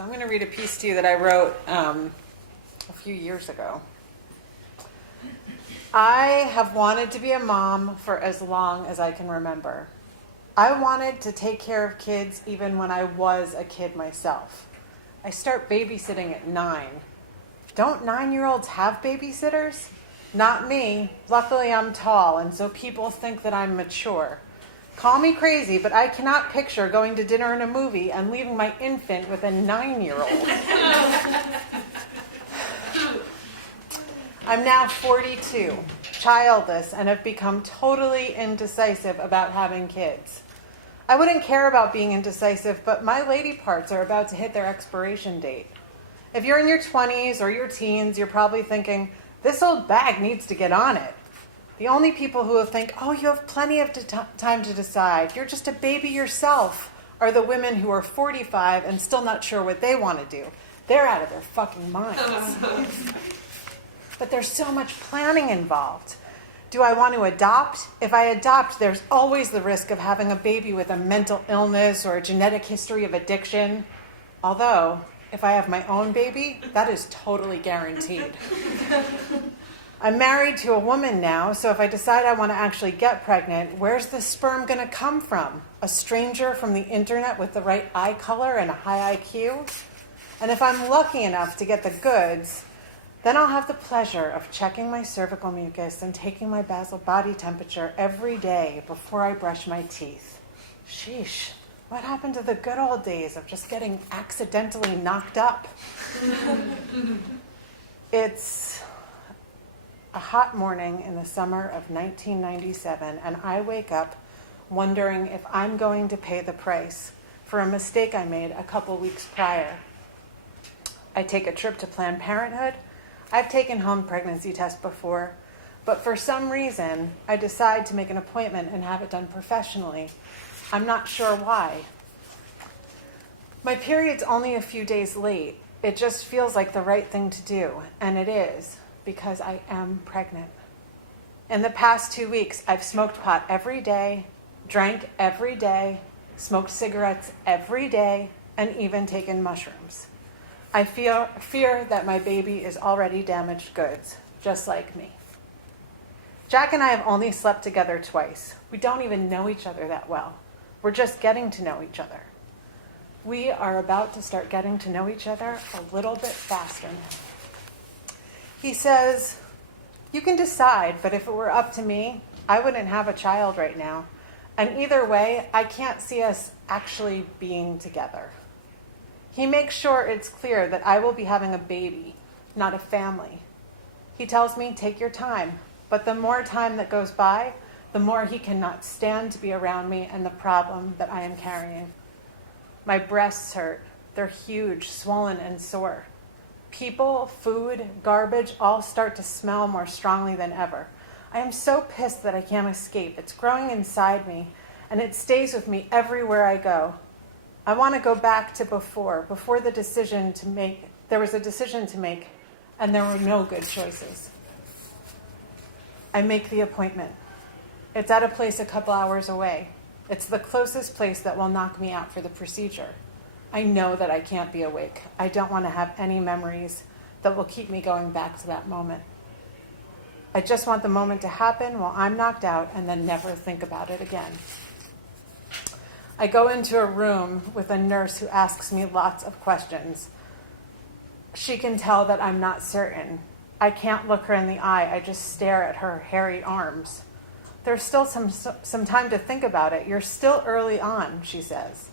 So I'm going to read a piece to you that I wrote a few years ago. I have wanted to be a mom for as long as I can remember. I wanted to take care of kids even when I was a kid myself. I start babysitting at 9. Don't 9-year-olds have babysitters? Not me. Luckily, I'm tall, and so people think that I'm mature. Call me crazy, but I cannot picture going to dinner and a movie and leaving my infant with a 9-year-old. I'm now 42, childless, and have become totally indecisive about having kids. I wouldn't care about being indecisive, but my lady parts are about to hit their expiration date. If you're in your 20s or your teens, you're probably thinking, this old bag needs to get on it. The only people who will think, oh, you have plenty of time to decide, you're just a baby yourself, are the women who are 45 and still not sure what they want to do. They're out of their fucking minds. But there's so much planning involved. Do I want to adopt? If I adopt, there's always the risk of having a baby with a mental illness or a genetic history of addiction. Although, if I have my own baby, that is totally guaranteed. I'm married to a woman now, so if I decide I want to actually get pregnant, where's the sperm going to come from? A stranger from the internet with the right eye color and a high IQ? And if I'm lucky enough to get the goods, then I'll have the pleasure of checking my cervical mucus and taking my basal body temperature every day before I brush my teeth. Sheesh, what happened to the good old days of just getting accidentally knocked up? It's a hot morning in the summer of 1997, and I wake up wondering if I'm going to pay the price for a mistake I made a couple weeks prior. I take a trip to Planned Parenthood. I've taken home pregnancy tests before, but for some reason, I decide to make an appointment and have it done professionally. I'm not sure why. My period's only a few days late. It just feels like the right thing to do, and it is, because I am pregnant. In the past 2 weeks, I've smoked pot every day, drank every day, smoked cigarettes every day, and even taken mushrooms. I fear that my baby is already damaged goods, just like me. Jack and I have only slept together twice. We don't even know each other that well. We're just getting to know each other. We are about to start getting to know each other a little bit faster now. He says, you can decide, but if it were up to me, I wouldn't have a child right now. And either way, I can't see us actually being together. He makes sure it's clear that I will be having a baby, not a family. He tells me, take your time. But the more time that goes by, the more he cannot stand to be around me and the problem that I am carrying. My breasts hurt. They're huge, swollen, and sore. People, food, garbage all start to smell more strongly than ever. I am so pissed that I can't escape. It's growing inside me, and it stays with me everywhere I go. I want to go back to before the decision to make. There was a decision to make, and there were no good choices. I make the appointment. It's at a place a couple hours away. It's the closest place that will knock me out for the procedure. I know that I can't be awake. I don't want to have any memories that will keep me going back to that moment. I just want the moment to happen while I'm knocked out and then never think about it again. I go into a room with a nurse who asks me lots of questions. She can tell that I'm not certain. I can't look her in the eye. I just stare at her hairy arms. There's still some time to think about it. You're still early on, she says.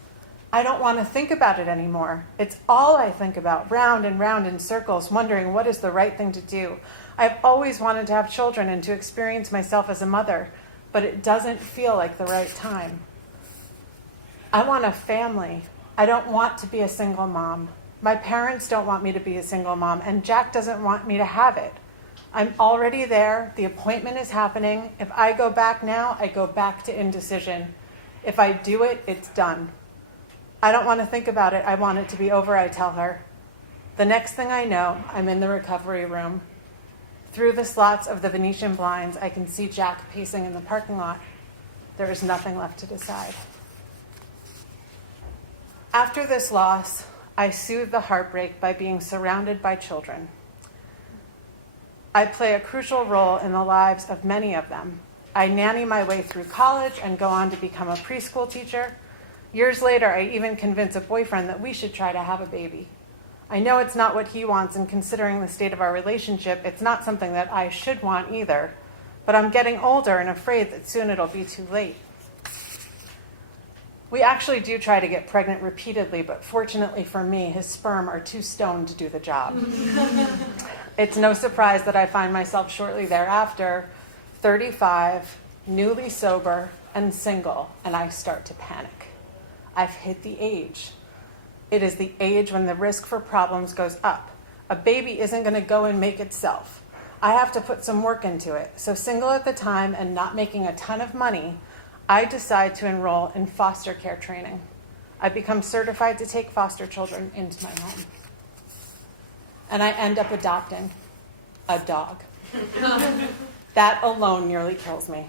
I don't want to think about it anymore. It's all I think about, round and round in circles, wondering what is the right thing to do. I've always wanted to have children and to experience myself as a mother, but it doesn't feel like the right time. I want a family. I don't want to be a single mom. My parents don't want me to be a single mom, and Jack doesn't want me to have it. I'm already there. The appointment is happening. If I go back now, I go back to indecision. If I do it, it's done. I don't want to think about it. I want it to be over, I tell her. The next thing I know, I'm in the recovery room. Through the slots of the Venetian blinds, I can see Jack pacing in the parking lot. There is nothing left to decide. After this loss, I soothe the heartbreak by being surrounded by children. I play a crucial role in the lives of many of them. I nanny my way through college and go on to become a preschool teacher. Years later, I even convince a boyfriend that we should try to have a baby. I know it's not what he wants, and considering the state of our relationship, it's not something that I should want either. But I'm getting older and afraid that soon it'll be too late. We actually do try to get pregnant repeatedly, but fortunately for me, his sperm are too stoned to do the job. It's no surprise that I find myself shortly thereafter 35, newly sober, and single, and I start to panic. I've hit the age. It is the age when the risk for problems goes up. A baby isn't going to go and make itself. I have to put some work into it. So single at the time and not making a ton of money, I decide to enroll in foster care training. I become certified to take foster children into my home. And I end up adopting a dog. That alone nearly kills me.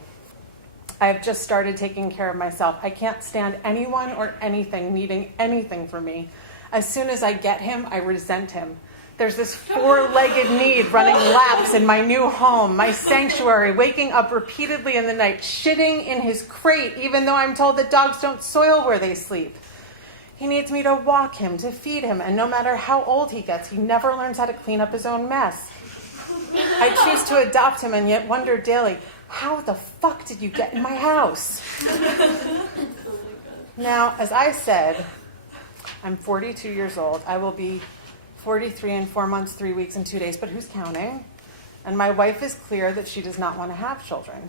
I have just started taking care of myself. I can't stand anyone or anything needing anything from me. As soon as I get him, I resent him. There's this four-legged need running laps in my new home, my sanctuary, waking up repeatedly in the night, shitting in his crate, even though I'm told that dogs don't soil where they sleep. He needs me to walk him, to feed him, and no matter how old he gets, he never learns how to clean up his own mess. I choose to adopt him and yet wonder daily, how the fuck did you get in my house? Now, as I said, I'm 42 years old. I will be 43 in 4 months, 3 weeks, and 2 days, but who's counting? And my wife is clear that she does not want to have children.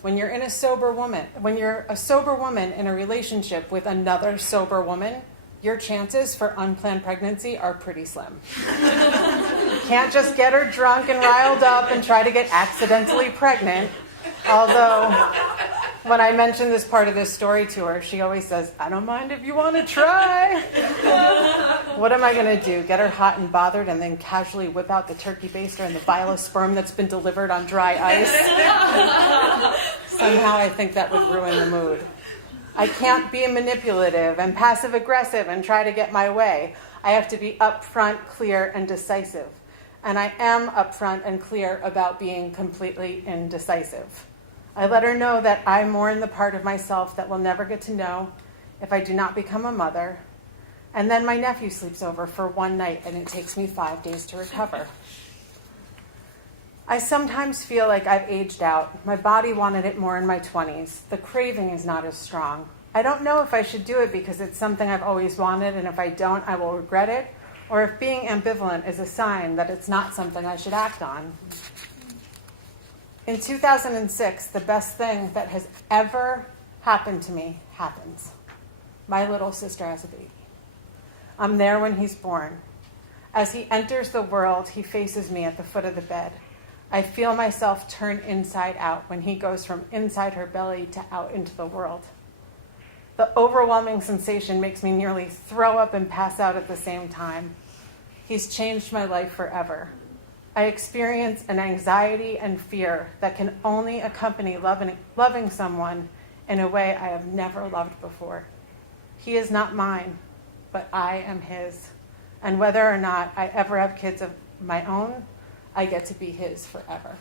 When you're a sober woman in a relationship with another sober woman, your chances for unplanned pregnancy are pretty slim. You can't just get her drunk and riled up and try to get accidentally pregnant. Although, when I mention this part of this story to her, she always says, I don't mind if you want to try. What am I going to do? Get her hot and bothered and then casually whip out the turkey baster and the vial of sperm that's been delivered on dry ice? Somehow I think that would ruin the mood. I can't be manipulative and passive-aggressive and try to get my way. I have to be upfront, clear, and decisive. And I am upfront and clear about being completely indecisive. I let her know that I mourn the part of myself that will never get to know if I do not become a mother. And then my nephew sleeps over for one night, and it takes me 5 days to recover. I sometimes feel like I've aged out. My body wanted it more in my 20s. The craving is not as strong. I don't know if I should do it because it's something I've always wanted, and if I don't, I will regret it, or if being ambivalent is a sign that it's not something I should act on. In 2006, the best thing that has ever happened to me happens. My little sister has a baby. I'm there when he's born. As he enters the world, he faces me at the foot of the bed. I feel myself turn inside out when he goes from inside her belly to out into the world. The overwhelming sensation makes me nearly throw up and pass out at the same time. He's changed my life forever. I experience an anxiety and fear that can only accompany loving someone in a way I have never loved before. He is not mine, but I am his. And whether or not I ever have kids of my own, I get to be his forever.